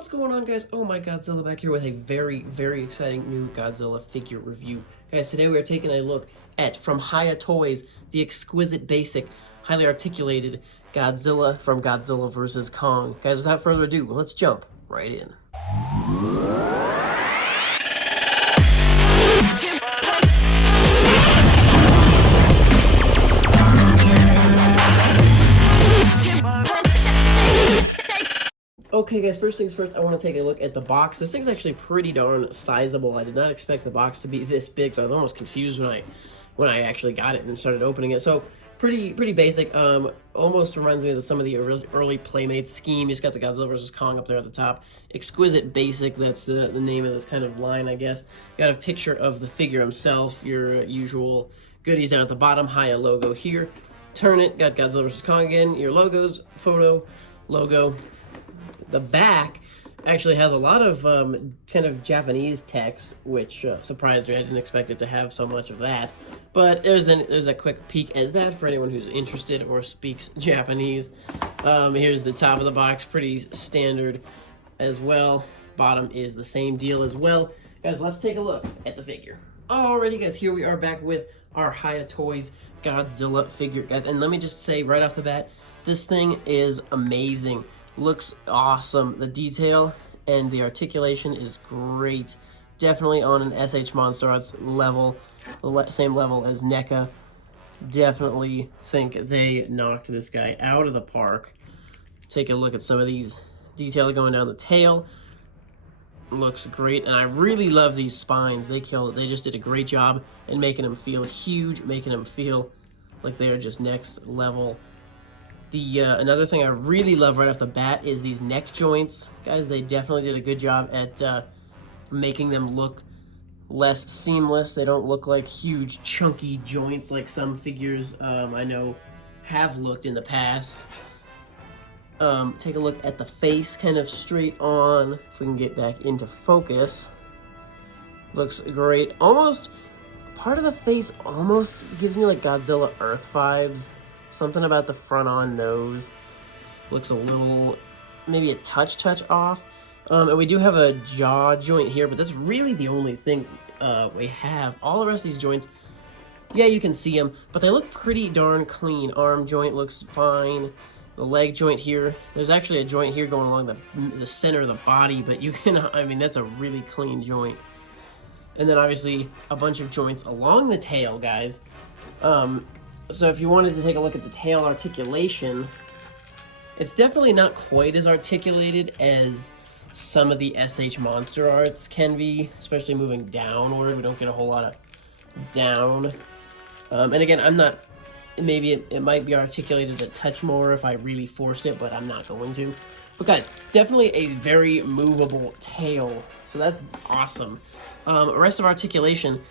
What's going on, guys? Oh my, Godzilla back here with a very, very exciting new Godzilla figure review. Guys, today we are taking a look at, from HIYA Toys, the Exquisite Basic, highly articulated Godzilla from Godzilla Vs Kong. Guys, without further ado, let's jump right in. Okay guys, first things first, I want to take a look at the box. This thing's actually pretty darn sizable. I did not expect the box to be this big, so I was almost confused when I actually got it and started opening it. So pretty basic. Almost reminds me of some of the early Playmates scheme. You just got the Godzilla vs Kong up there at the top. Exquisite Basic, that's the name of this kind of line, I guess. Got a picture of the figure himself, your usual goodies down at the bottom. HIYA logo here. Turn it, got Godzilla vs Kong again. Your logos, photo, logo. The back actually has a lot of kind of Japanese text, which surprised me. I didn't expect it to have so much of that. But there's a quick peek at that for anyone who's interested or speaks Japanese. Here's the top of the box, pretty standard as well. Bottom is the same deal as well. Guys, let's take a look at the figure. Alrighty, guys, here we are back with our HIYA Toys Godzilla figure, guys. And let me just say right off the bat, this thing is amazing. Looks awesome. The detail and the articulation is great. Definitely on an SH MonsterArts level, same level as NECA. Definitely think they knocked this guy out of the park. Take a look at some of these detail going down the tail. Looks great, and I really love these spines. They killed it. They just did a great job in making them feel huge, making them feel like they are just next level. Another thing I really love right off the bat is these neck joints. Guys, they definitely did a good job at making them look less seamless. They don't look like huge, chunky joints like some figures I know have looked in the past. Take a look at the face, kind of straight on. If we can get back into focus. Looks great. Almost, part of the face almost gives me like Godzilla Earth vibes. Something about the front-on nose looks a little, maybe a touch off. And we do have a jaw joint here, but that's really the only thing we have. All the rest of these joints, yeah, you can see them, but they look pretty darn clean. Arm joint looks fine. The leg joint here, there's actually a joint here going along the center of the body, but you can, I mean, that's a really clean joint. And then obviously a bunch of joints along the tail, guys. So if you wanted to take a look at the tail articulation, it's definitely not quite as articulated as some of the SH MonsterArts can be, especially moving downward. We don't get a whole lot of down. And again, I'm not, maybe it might be articulated a touch more if I really forced it, but I'm not going to. But guys, definitely a very movable tail, so that's awesome. Rest of articulation,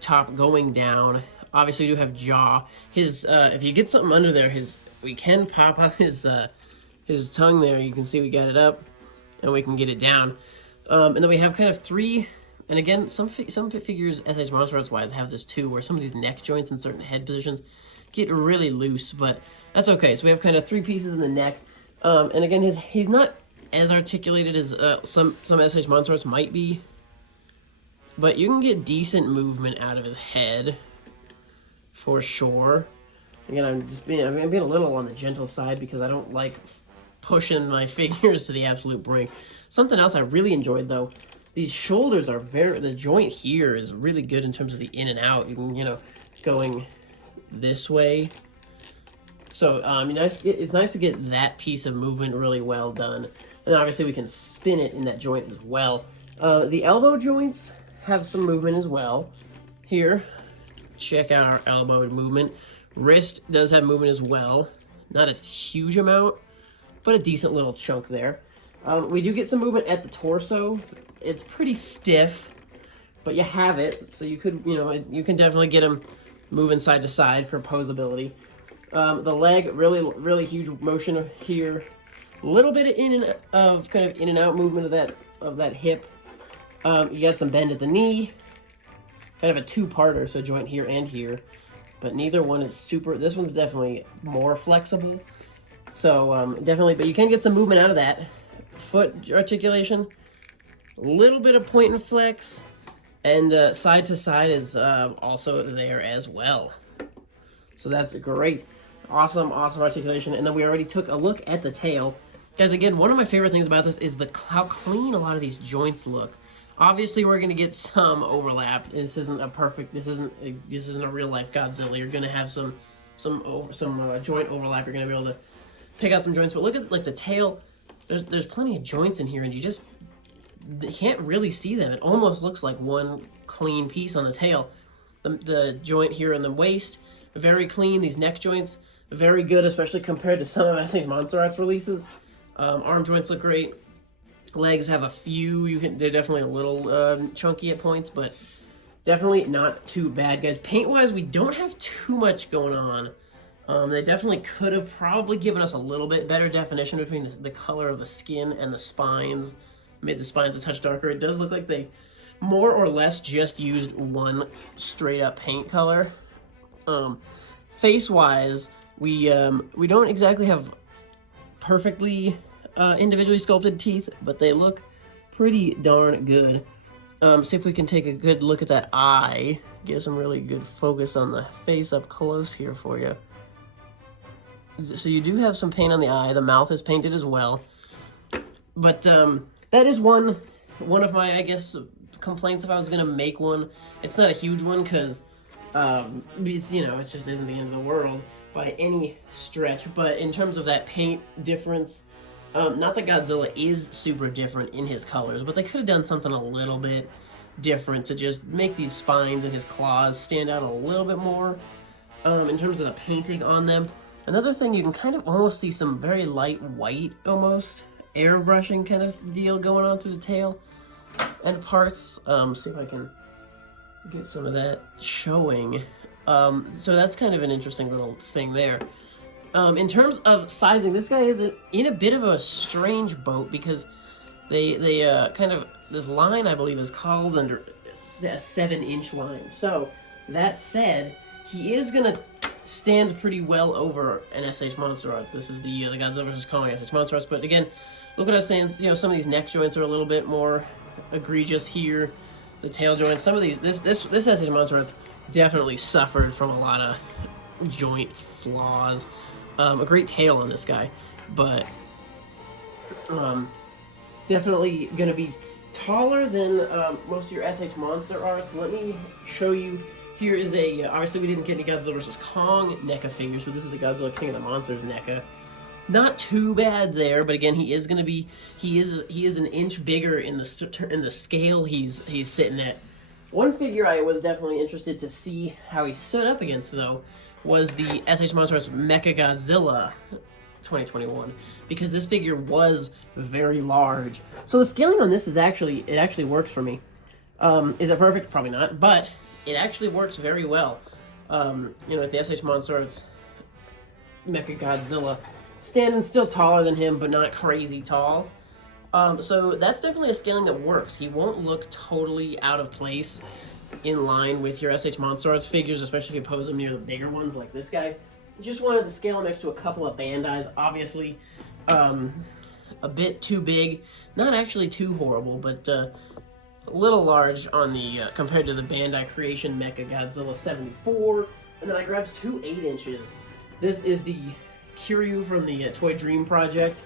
top going down. Obviously, we do have jaw. His, if you get something under there, we can pop up his tongue there. You can see we got it up, and we can get it down. And then we have kind of three, and again, some figures, SH MonsterArts wise, have this too, where some of these neck joints in certain head positions get really loose, but that's okay. So we have kind of three pieces in the neck. And again, he's not as articulated as some SH MonsterArts might be, but you can get decent movement out of his head. For sure. Again, I'm being a little on the gentle side because I don't like pushing my figures to the absolute brink. Something else I really enjoyed though, these shoulders are the joint here is really good in terms of the in and out. You can, going this way. So, it's nice to get that piece of movement really well done. And obviously we can spin it in that joint as well. The elbow joints have some movement as well. Here. Check out our elbow movement. Wrist does have movement as well. Not a huge amount, but a decent little chunk there. We do get some movement at the torso. It's pretty stiff, but you have it. So you could, you can definitely get them moving side to side for posability. The leg, really huge motion here. A little bit of kind of in and out movement of that hip. You got some bend at the knee. Kind of a two-parter, so joint here and here, but neither one is super. This one's definitely more flexible, so definitely, but you can get some movement out of that. foot articulation, a little bit of point and flex, and side to side is also there as well. So that's great. Awesome, awesome articulation. And then we already took a look at the tail. Guys, again, one of my favorite things about this is how clean a lot of these joints look. Obviously, we're going to get some overlap. This isn't a perfect, this isn't a real life Godzilla. You're going to have some joint overlap. You're going to be able to pick out some joints. But look at like the tail. There's plenty of joints in here, and you can't really see them. It almost looks like one clean piece on the tail. The joint here in the waist, very clean. These neck joints, very good, especially compared to some of SH MonsterArts releases. Arm joints look great. Legs have a few. They're definitely a little chunky at points, but definitely not too bad, guys. Paint-wise, we don't have too much going on. They definitely could have probably given us a little bit better definition between the color of the skin and the spines. Made the spines a touch darker. It does look like they more or less just used one straight up paint color. Face-wise, we don't exactly have perfectly individually sculpted teeth, but they look pretty darn good. See if we can take a good look at that eye. Get some really good focus on the face up close here for you. So you do have some paint on the eye. The mouth is painted as well. But that is one of my, I guess, complaints if I was going to make one. It's not a huge one because, it's, you know, it just isn't the end of the world by any stretch. But in terms of that paint difference, not that Godzilla is super different in his colors, but they could have done something a little bit different to just make these spines and his claws stand out a little bit more in terms of the painting on them. Another thing, you can kind of almost see some very light white, almost airbrushing kind of deal going on through the tail and parts. See if I can get some of that showing. So that's kind of an interesting little thing there. In terms of sizing, this guy is in a bit of a strange boat because they kind of, this line I believe is called under a 7-inch line. So that said, he is gonna stand pretty well over an SH MonsterArts. This is the Godzilla Vs Kong SH MonsterArts. But again, look what I was saying. You know, some of these neck joints are a little bit more egregious here. The tail joints, some of these, this SH MonsterArts definitely suffered from a lot of joint flaws. A great tail on this guy, but definitely going to be taller than most of your SH MonsterArts. Let me show you. Here is a, obviously we didn't get any Godzilla vs. Kong NECA figures, but this is a Godzilla King of the Monsters NECA. Not too bad there, but again, he is going to be, he is an inch bigger in the scale he's sitting at. One figure I was definitely interested to see how he stood up against, though, was the SH MonsterArts Mecha Godzilla 2021, because this figure was very large. So the scaling on this is actually, it actually works for me. Is it perfect? Probably not, but it actually works very well. You know, with the SH MonsterArts Mecha Godzilla standing still taller than him, but not crazy tall. So that's definitely a scaling that works. He won't look totally out of place in line with your SH MonsterArts figures, especially if you pose them near the bigger ones like this guy. Just wanted to scale him next to a couple of Bandai's. Obviously, a bit too big. Not actually too horrible, but a little large on the compared to the Bandai Creation Mecha Godzilla 74. And then I grabbed two 8-inches. This is the Kiryu from the Toy Dream Project.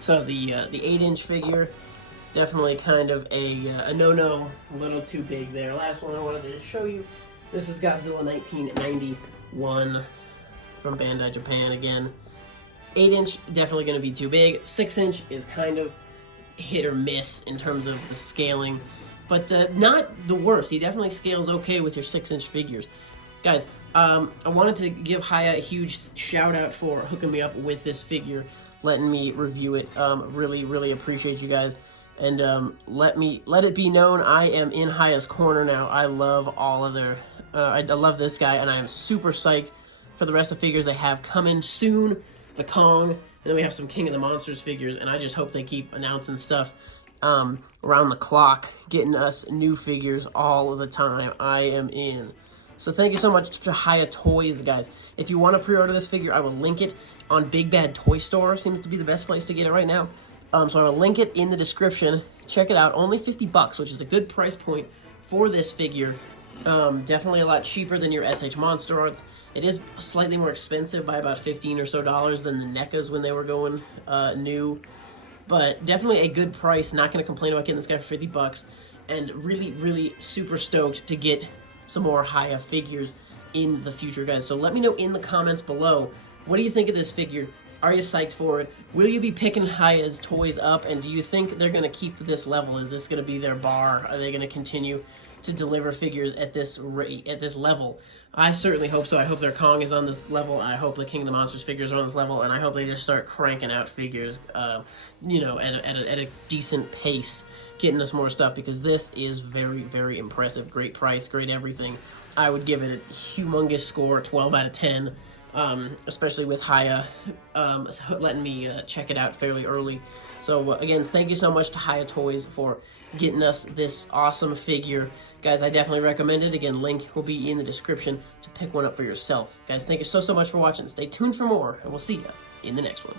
So the 8-inch figure, definitely kind of a no-no, a little too big there. Last one I wanted to show you. This is Godzilla 1991 from Bandai Japan again. 8-inch, definitely going to be too big. 6-inch is kind of hit or miss in terms of the scaling, but not the worst. He definitely scales okay with your 6-inch figures. Guys, I wanted to give HIYA a huge shout out for hooking me up with this figure, letting me review it. Really, really appreciate you guys. And let it be known, I am in HIYA's corner now. I love all of their, I love this guy, and I am super psyched for the rest of the figures they have coming soon. The Kong, and then we have some King of the Monsters figures, and I just hope they keep announcing stuff around the clock, getting us new figures all of the time. I am in. So thank you so much to HIYA Toys, guys. If you want to pre-order this figure, I will link it on BigBadToyStore. Seems to be the best place to get it right now. So I'm gonna link it in the description. Check it out. Only $50, which is a good price point for this figure. Definitely a lot cheaper than your SH MonsterArts. It is slightly more expensive by about $15 or so than the NECAs when they were going new. But definitely a good price. Not going to complain about getting this guy for $50. And really, really super stoked to get some more HIYA figures in the future, guys. So let me know in the comments below, what do you think of this figure? Are you psyched for it? Will you be picking HIYA's toys up? And do you think they're going to keep this level? Is this going to be their bar? Are they going to continue to deliver figures at this rate, at this level? I certainly hope so. I hope their Kong is on this level. I hope the King of the Monsters figures are on this level, and I hope they just start cranking out figures, you know, at a decent pace, getting us more stuff, because this is very, very impressive. Great price, great everything. I would give it a humongous score, 12 out of 10. Especially with HIYA letting me check it out fairly early. So again, thank you so much to HIYA Toys for getting us this awesome figure. Guys, I definitely recommend it. Again, link will be in the description to pick one up for yourself. Guys, thank you so much for watching. Stay tuned for more, and we'll see you in the next one.